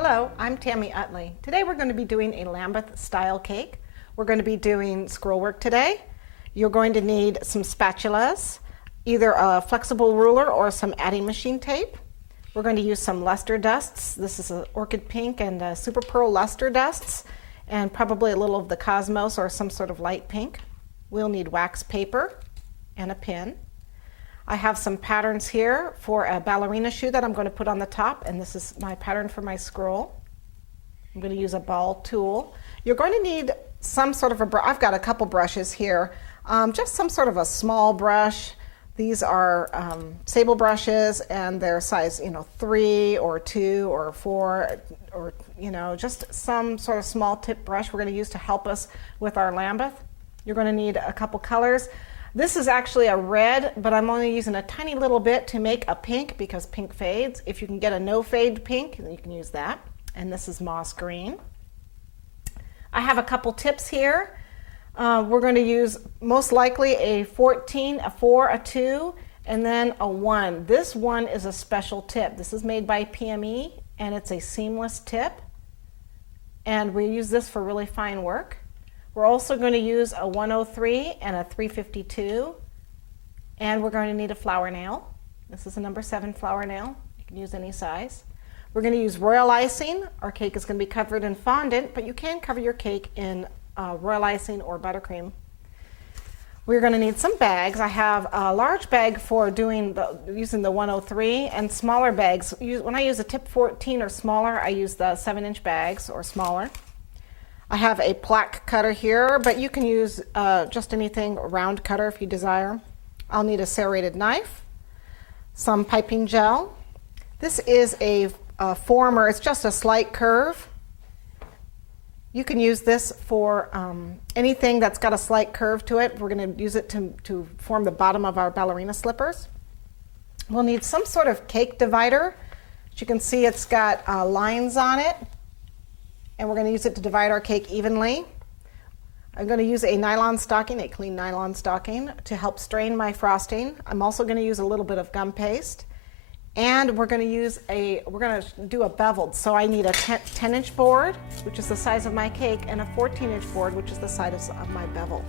Hello, I'm Tami Utley. Today we're going to be doing a Lambeth-style cake. We're going to be doing scroll work today. You're going to need some spatulas, either a flexible ruler or some adding machine tape. We're going to use some luster dusts. This is an Orchid Pink and Super Pearl luster dusts, and probably a little of the Cosmos or some sort of light pink. We'll need wax paper and a pin. I have some patterns here for a ballerina shoe that I'm going to put on the top, and this is my pattern for my scroll. I'm going to use a ball tool. You're going to need some sort of a brush. I've got a couple brushes here, just some sort of a small brush. These are sable brushes, and they're size 3 or 2 or 4, or just some sort of small tip brush we're going to use to help us with our Lambeth. You're going to need a couple colors. This is actually a red, but I'm only using a tiny little bit to make a pink because pink fades. If you can get a no fade pink, then you can use that. And this is moss green. I have a couple tips here. We're going to use most likely a 14, a 4, a 2, and then a 1. This one is a special tip. This is made by PME, and it's a seamless tip. And we use this for really fine work. We're also going to use a 103 and a 352, and we're going to need a flower nail. This is a number 7 flower nail. You can use any size. We're going to use Royal Icing. Our cake is going to be covered in fondant, but you can cover your cake in Royal Icing or buttercream. We're going to need some bags. I have a large bag for using the 103, and smaller bags. When I use a tip 14 or smaller, I use the 7-inch bags or smaller. I have a plaque cutter here, but you can use just anything, a round cutter if you desire. I'll need a serrated knife, some piping gel. This is a former, it's just a slight curve. You can use this for anything that's got a slight curve to it. We're going to use it to form the bottom of our ballerina slippers. We'll need some sort of cake divider. As you can see, it's got lines on it. And we're going to use it to divide our cake evenly. I'm going to use a nylon stocking, a clean nylon stocking, to help strain my frosting. I'm also going to use a little bit of gum paste. And we're going to do a beveled. So I need a 10-inch board, which is the size of my cake, and a 14-inch board, which is the size of my bevel,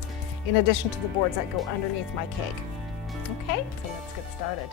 in addition to the boards that go underneath my cake. Okay, so let's get started.